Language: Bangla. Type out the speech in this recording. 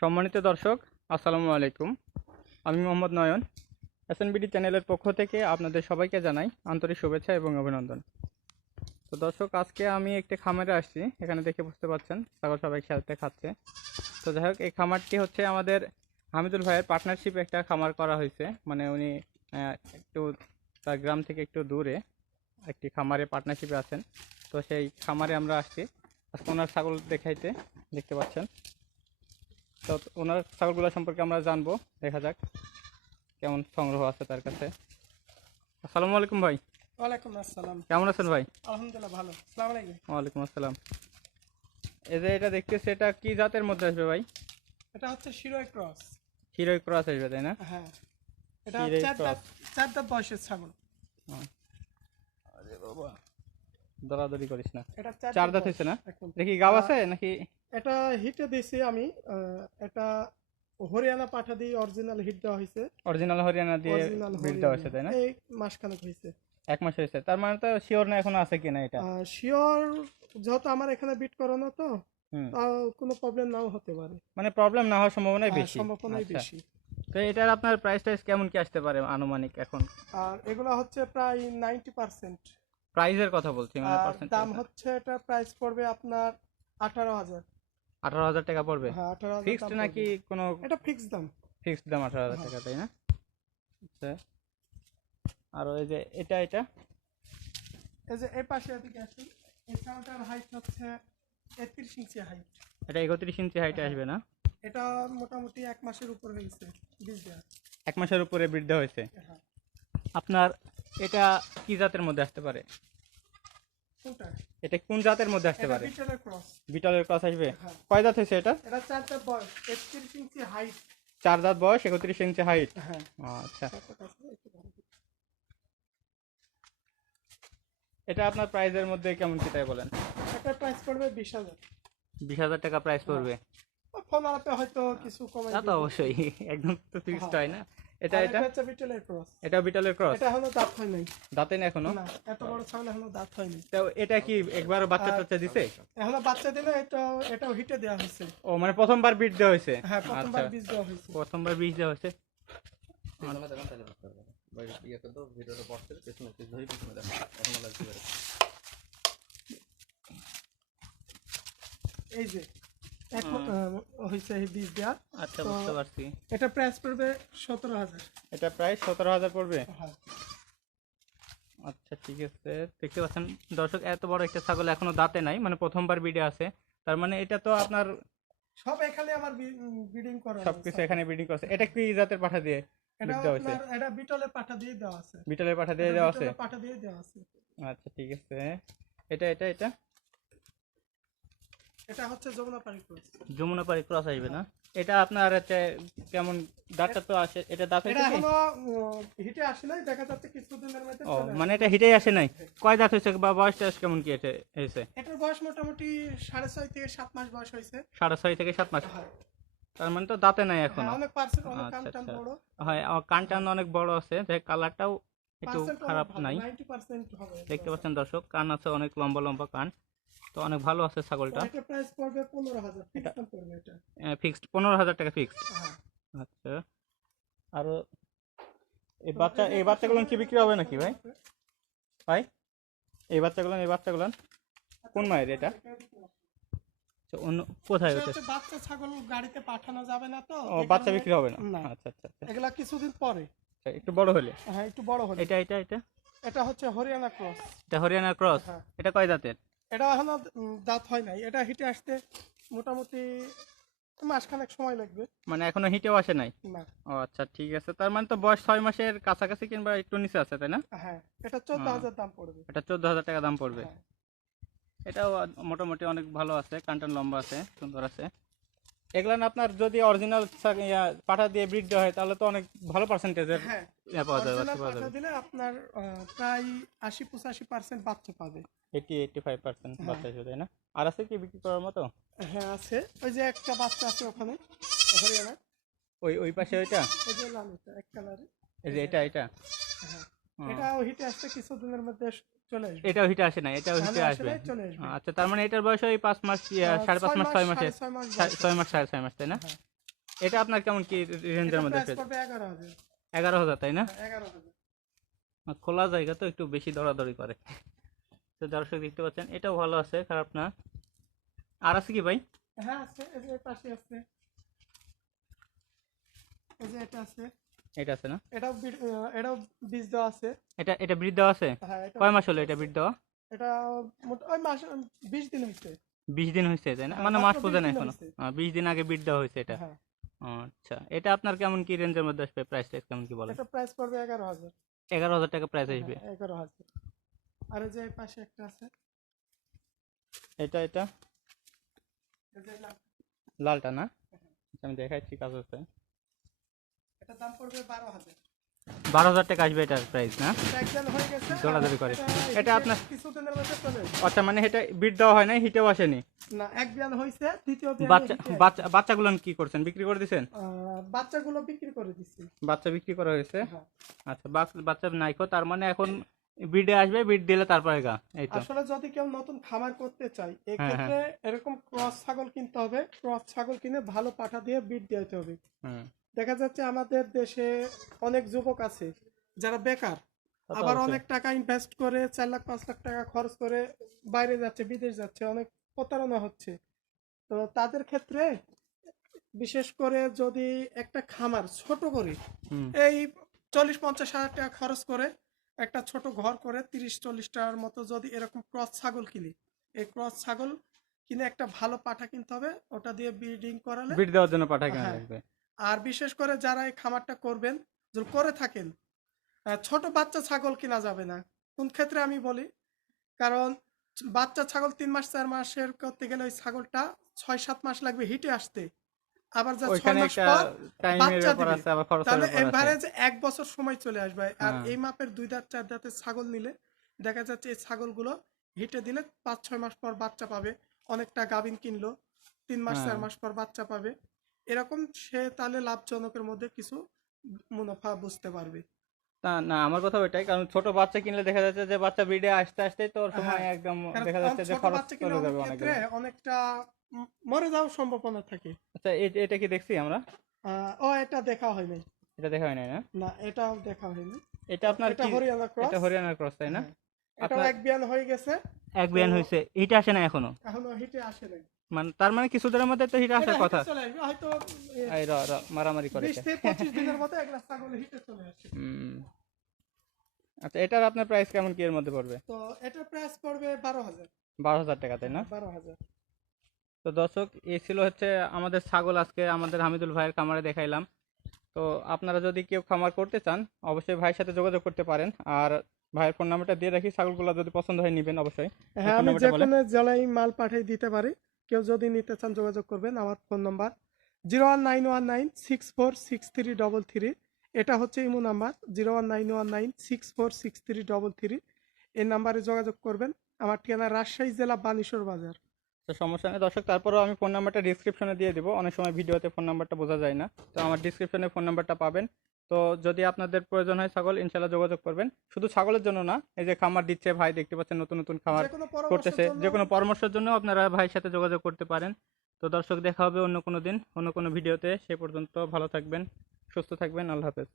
সম্মানিত দর্শক, আসসালামু আলাইকুম। আমি মোহাম্মদ নয়ন। এসএনবিডি চ্যানেলের পক্ষ থেকে আপনাদের সবাইকে জানাই আন্তরিক শুভেচ্ছা এবং অভিনন্দন। তো দর্শক, আজকে আমি একটি খামারে আসছি। এখানে দেখে বুঝতে পারছেন, ছাগল সবাই সাথে খাচ্ছে। তো যাই হোক, এই খামারটি হচ্ছে আমাদের হামিদুল ভাইয়ের পার্টনারশিপে একটা খামার করা হয়েছে। মানে উনি একটু তার গ্রাম থেকে একটু দূরে একটি খামারে পার্টনারশিপে আছেন। তো সেই খামারে আমরা আসছি। আজকে ওনার ছাগল দেখাইতে দেখতে পাচ্ছেন। তো ওনার ছাগলগুলো সম্পর্কে আমরা জানব দেখা যাক কেমন সংগ্রহ আছে তার কাছে। আসসালামু আলাইকুম ভাই। ওয়ালাইকুম আসসালাম। কেমন আছেন ভাই? আলহামদুলিল্লাহ ভালো। আসসালামু আলাইকুম। ওয়ালাইকুম আসসালাম। এই যে এটা দেখতেছি এটা কি জাতের মধ্যে আসবে ভাই? এটা হচ্ছে শিরোই ক্রস। হিরোই ক্রস আসবে তাই না? হ্যাঁ। এটা শিরোই চার দাঁত চার দাঁত বয়সের ছাগল। আরে বাবা। দরাদরি করিস না। এটা চার দাঁত। হয়েছে না? দেখি গাব আছে নাকি এটা হিটে দিয়েছি আমি এটা হরিয়ানা পাঠা দিয়ে অরিজিনাল হিট দেওয়া হয়েছে। অরিজিনাল হরিয়ানা দিয়ে বিট দেওয়া হয়েছে তাই না? এই মাসখানেক হয়েছে। এক মাস হয়েছে তার মানে তো শিওর না এখন আছে কিনা এটা? শিওর যেহেতু আমার এখানে বিট করানো তো কোনো প্রবলেম নাও হতে পারে। মানে প্রবলেম না হওয়ার সম্ভাবনাই হ্যাঁ, বেশি। সম্ভাবনাই আচ্ছা। বেশি। তো এটার আপনার প্রাইস টাইস কেমন কি আসতে পারে আনুমানিক এখন? আর এগুলো হচ্ছে প্রায় নাইনটি পার্সেন্ট প্রাইজের কথা বলছি মানে পার্সেন্ট দাম হচ্ছে এটা প্রাইস পড়বে আপনার আঠারো হাজার। আঠারো হাজার টাকা পড়বে। হ্যাঁ ফিক্সড নাকি। কোনো এটা ফিক্স দাম। ফিক্সড দাম আঠারো হাজার হ্যাঁ। টাকা তাই না? আচ্ছা। আর ওই যে এটা এটা? এই যে এই পাশে এদিকে আসুন। এই ছাগলটার হাইট হচ্ছে একত্রিশ ইঞ্চি হাইট এটা একত্রিশ ইঞ্চি হাইটে আসবে না? এটা মোটামুটি এক মাসের উপর হয়েছে দেওয়া। এক মাসের উপরে বৃদ্ধি হয়েছে? হ্যাঁ। আপনার এটা কি জাতের মধ্যে আসতে পারে? এটা কোন জাতের মধ্যে আসতে পারে? বিটেলের ক্রস বিটলের ক্রস আসবে? হ্যাঁ। কয় দাঁত হয়েছে এটা? এটা চারটা বয়স একত্রিশ ইঞ্চি হাইট চার দাঁত বয়স একত্রিশ ইঞ্চি হাইট হ্যাঁ। আচ্ছা। এটা আপনার প্রাইজের মধ্যে কেমন কি তাই বলেন? একটা প্রাইস পড়বে বিশ হাজার। বিশ হাজার টাকা প্রাইস পড়বে? ফোন আলাপে হয়তো কিছু কমে তা তো অবশ্যই একদম তো ফিক্সড হয় না? এটা এটা? হচ্ছে বিটেলের ক্রস এটা বিটলের ক্রস এটা এখনও দাঁত হয় নাই। দাঁতে না এখনও? না এত বড় ছাগল এখনও দাঁত হয়নি তো এটা কি একবার বাচ্চা টাচ্চা দিছে? এখনও বাচ্চা দিলে এটা এটাও হিটে দেওয়া হয়েছে। ও মানে প্রথমবার বিট দেওয়া হয়েছে? হ্যাঁ প্রথমবার আচ্ছা। বীজ দেওয়া হয়েছে। প্রথমবার বীজ দেওয়া হয়েছে? এই যে এই বীজ আচ্ছা বুঝতে পারছি। এটা প্রাইস পড়বে সতেরো হাজার। এটা প্রায় সতেরো হাজার পড়বে? হ্যাঁ। আচ্ছা ঠিক আছে। দেখতে পাচ্ছেন দর্শক এত বড় একটা ছাগল এখনও দাঁতে নাই মানে প্রথমবার বিডে আছে। তার মানে এটা তো আপনার সব এখানে আমার ব্রিডিং করা সবকিছু এখানে ব্রিডিং করছে এটা কি জাতের পাঠা দিয়ে এটা এটা পাঠা দিয়ে দেওয়া আছে। বিটলের পাঠা দিয়ে দেওয়া আছে? পাঠা দিয়ে দেওয়া আছে। আচ্ছা ঠিক আছে। এটা এটা এটা? এটা হচ্ছে যমুনা ক্রস যমুনা ক্রস আসবে না? এটা আপনার হচ্ছে কেমন দাঁতটা তো আসে এটা দাঁত হয়েছে হিটে আসে নাই দেখা যাচ্ছে কিছুদিনের মধ্যে ও মানে এটা হিটেই আসে নাই? কয় দাঁত হয়েছে বা বয়স টয়স কেমন কি এটা হয়েছে? এটার বয়স মোটামুটি সাড়ে ছয় থেকে সাত মাস বয়স হয়েছে। সাড়ে ছয় থেকে সাত মাস? তার মানে তো দাঁতে নাই এখনও? হ্যাঁ, অনেক পার্সেন্ট অনেক আচ্ছা, কান টান আচ্ছা। বড়। হয় কান টান অনেক বড় আছে দেখ কালারটাও একটু খারাপ নাই। দেখতে পাচ্ছেন দর্শক কান আছে অনেক লম্বা লম্বা কান। তো অনেক ভালো আছে ছাগলটা। এটা প্রাইস পড়বে পনেরো হাজার ফিক্স দাম পড়বে এটা। ফিক্সড পনেরো হাজার টাকা ফিক্সড হ্যাঁ। আচ্ছা। আর এই বাচ্চা এই বাচ্চাগুলো কি বিক্রি হবে নাকি ভাই? ভাই এই বাচ্চাগুলো এই বাচ্চাগুলো কোন মায়ের এটা? আচ্ছা, অন্য কোথায় হচ্ছে বাচ্চা ছাগল গাড়িতে পাঠানো যাবে না তো ও বাচ্চা বিক্রি হবে না? আচ্ছা আচ্ছা আচ্ছা। এগুলা কিছুদিন পরে। আচ্ছা, একটু বড় হলে। হ্যাঁ একটু বড় হলে। এটা এটা এটা? এটা হচ্ছে হরিয়ানা ক্রস। এটা হরিয়ানার ক্রস? হ্যাঁ। এটা কয় দাঁতের? এটা এখনও দাঁত হয় নাই। এটা হিটে আসতে মোটামুটি মাসখানেক সময় লাগবে। মানে এখনও হিটেও আসে নাই? না। ও আচ্ছা ঠিক আছে। তার মানে তো বয়স ছয় মাসের কাছাকাছি কিংবা একটু নিচে আছে তাই না? হ্যাঁ এটা চোদ্দ। হাজার দাম পড়বে। এটা চোদ্দ হাজার টাকা দাম পড়বে। হ্যাঁ। এটাও মোটামুটি অনেক ভালো আছে। কান্টান লম্বা আছে সুন্দর আছে। এগুলা আপনার যদি অরিজিনাল পাঠা দিয়ে ব্রিড দেওয়া হয় তাহলে তো অনেক ভালো পার্সেন্টেজের হ্যাঁ পাওয়া যাবে পাঠা দিলে আপনার প্রায় আশি পঁচাশি পার্সেন্ট বাচ্চা পাবে। Eighty eighty five percent. বাচ্চা হিসেবে তাই না? আর আছে কি বিক্রি করার মতো? হ্যাঁ আছে। ওই যে একটা বাচ্চা আছে ওখানে হরিয়ানা ওই ওই পাশে ওইটা? ওই যে লাল এটা এক কালারে এই যে এটা এটা? হ্যাঁ। এটাও হিটে আসতে কিছুদিনের মধ্যে চলে আসবে। এটাও হিটে আসে না এটাও হিটে আসবে। আচ্ছা তার মানে এটার বয়স ওই পাঁচ মাস সাড়ে পাঁচ মাস ছয় মাসে ছয় মাস সাড়ে ছয় মাস তাই না? হ্যাঁ। এটা আপনার কেমন কি রেঞ্জের মধ্যে এগারো হাজার। তাই না? আর খোলা জায়গা তো একটু বেশি দৌড়াদৌড়ি করে। তো দর্শক দেখতে পাচ্ছেন এটাও ভালো আছে খারাপ না। আর আছে কি ভাই? হ্যাঁ আছে এই যে এর পাশে আছে। এই যে এটা আছে। এটা আছে না? এটাও বি- এটাও বীজ দেওয়া আছে। এটা এটা ব্রিড দেওয়া আছে? হ্যাঁ কয় মাস হলো এটা ব্রিড দেওয়া? এটা ওই মাস বিশ দিন হয়েছে বিশ দিন হয়েছে তাই না? হ্যাঁ, মানে মাস 20 পূজা না এখনও? বিশ দিন আগে দেওয়া হয়েছে এটা? হ্যাঁ। আচ্ছা। এটা আপনার কেমন কি রেঞ্জের মধ্যে আসবে? প্রাইস টাইস কেমন কি বলেন? এটা প্রাইস পড়বে এগারো হাজার। এগারো হাজার টাকা প্রাইস আসবে? এগারো হাজার। আর যে পাশে একটা আছে। এটা এটা? লাল- লালটা। না? আচ্ছা, আমি দেখাচ্ছি কাজ আছে। দাম পড়বে বারো হাজার। বারো হাজার টাকা আসবে এটার প্রাইস না? হয়ে দৌড়াদৌড়ি করে। এটা- আপনার- কিছুদিনের মধ্যে চলে আচ্ছা মানে এটা দেওয়া হয় নাই হিটেও আসেনি? না এক দ্বিতীয় বিয়ানে বাচ্চা বাচ্চা বাচ্চাগুলো কি করছেন বিক্রি করে দিছেন? বাচ্চাগুলো বিক্রি করে দিচ্ছি বাচ্চা বিক্রি করা হয়েছে? হ্যাঁ। আচ্ছা বাচ্চা নাইকো তার মানে এখন বিডে আসবে বিড দিলে তারপরে গা এই তো। আসলে যদি কেউ নতুন খামার করতে চায় হ্যাঁ, এক্ষেত্রে এরকম ক্রস ছাগল কিনতে হবে ক্রস ছাগল কিনে ভালো পাঠা দিয়ে বিট দিতে হবে। দেখা যাচ্ছে আমাদের দেশে অনেক যুবক আছে যারা বেকার আবার অনেক টাকা ইনভেস্ট করে চার লাখ পাঁচ লাখ টাকা খরচ করে বাইরে যাচ্ছে বিদেশ যাচ্ছে অনেক প্রতারণা হচ্ছে। তো তাদের ক্ষেত্রে বিশেষ করে যদি একটা খামার ছোট করে এই চল্লিশ পঞ্চাশ হাজার টাকা খরচ করে একটা ছোট ঘর করে তিরিশ চল্লিশ টাকার মতো যদি এরকম ক্রস ছাগল কিনি এই ক্রস ছাগল কিনে একটা ভালো পাঠা কিনতে হবে ওটা দিয়ে ব্রিডিং করালে বিড দেওয়ার জন্য পাঠা কেনা হ্যাঁ। লাগবে আর বিশেষ করে যারা এই খামারটা করবেন যদি করে থাকেন ছোট বাচ্চা ছাগল কিনা যাবে না কোন ক্ষেত্রে আমি বলি কারণ বাচ্চা ছাগল তিন মাস চার মাসের করতে গেলে ওই ছাগলটা ছয় সাত মাস লাগবে হিটে আসতে আবার যা ছয় মাস পর বাচ্চা দিবে। তাহলে এভারেজ এক বছর সময় চলে আসবে আর হ্যাঁ। এই মাপের দুই দাঁত চার দাঁতের ছাগল নিলে দেখা যাচ্ছে এই ছাগলগুলো হিটে দিলে পাঁচ ছয় মাস পর বাচ্চা পাবে অনেকটা গাভিন কিনলো তিন মাস চার হ্যাঁ। মাস পর বাচ্চা পাবে এরকম সে তাহলে লাভজনকের মধ্যে কিছু মুনাফা বুঝতে পারবে। তা না আমার কথা ওইটাই। কারণ ছোট বাচ্চা কিনলে দেখা যাচ্ছে যে বাচ্চা বিডে আসতে আসতে তোর সময় হ্যাঁ। একদম দেখা যাচ্ছে যে খরচ চলে যাবে অনেক অনেকটা মরে যাওয়ার সম্ভাবনা থাকে। আচ্ছা এটা কি দেখছি আমরা? ও এটা দেখা হয়নি। এটা দেখা হয় নাই না? না এটাও দেখা হয়নি। এটা আপনার এটা হরিয়ানা ক্রস এটা হরিয়ানার ক্রস তাই না? এটাও আপনার- এক বিয়ান হয়ে গেছে। এক বিয়ান তো- হয়েছে। হিট আসে না এখনও? এখনও হিটে আসে নাই। মানে তার মানে কিছুদিনের মধ্যে তো হিট আসার কথা। হয়তো এই র র মারামারি করে বিশ এটা। থেকে পঁচিশ দিনের মধ্যে এগুলা ছাগল হিটে চলে আসে। হুম। আচ্ছা এটার আপনার প্রাইস কেমন কি এর মধ্যে পড়বে? তো এটার প্রাইস পড়বে টাকা তাই না? বারো হাজার। তো দর্শক এই ছিল হচ্ছে আমাদের ছাগল আজকে আমাদের হামিদুল ভাইয়ের খামারে দেখাইলাম। তো আপনারা যদি কেউ খামার করতে চান অবশ্যই ভাইয়ের সাথে যোগাযোগ করতে পারেন। আর ভাইয়ের ফোন নাম্বারটা দিয়ে রাখি ছাগলগুলো যদি পছন্দ হয় নেবেন অবশ্যই। হ্যাঁ আমি যে কোনো জেলায় মাল পাঠিয়ে দিতে পারি। কেউ যদি নিতে চান যোগাযোগ করবেন, আমার phone number zero one nine one nine six four six three double three. এটা হচ্ছে Imo number, zero one nine one nine six four six three double three. এই নাম্বারে যোগাযোগ করবেন, আমার ঠিকানা রাজশাহী জেলা বানেশ্বর বাজার। সমস্যা নেই। দর্শক, তারপরেও আমি ফোন নাম্বারটা ডিসক্রিপশনে দিয়ে দেবো। অনেক সময় ভিডিওতে ফোন নাম্বারটা বোঝা যায় না। তো আমার ডিসক্রিপশনে ফোন নাম্বারটা পাবেন। তো যদি আপনাদের প্রয়োজন হয় ছাগল ইনশাল্লাহ যোগাযোগ করবেন। শুধু ছাগলের জন্য না এই যে খামার দিচ্ছে ভাই দেখতে পাচ্ছেন নতুন নতুন খামার করতেছে। যে কোনো পরামর্শের জন্য আপনারা ভাইয়ের সাথে যোগাযোগ করতে পারেন। তো দর্শক দেখা হবে অন্য কোনো দিন অন্য কোনো ভিডিওতে। সে পর্যন্ত ভালো থাকবেন সুস্থ থাকবেন। আল্লাহ হাফেজ।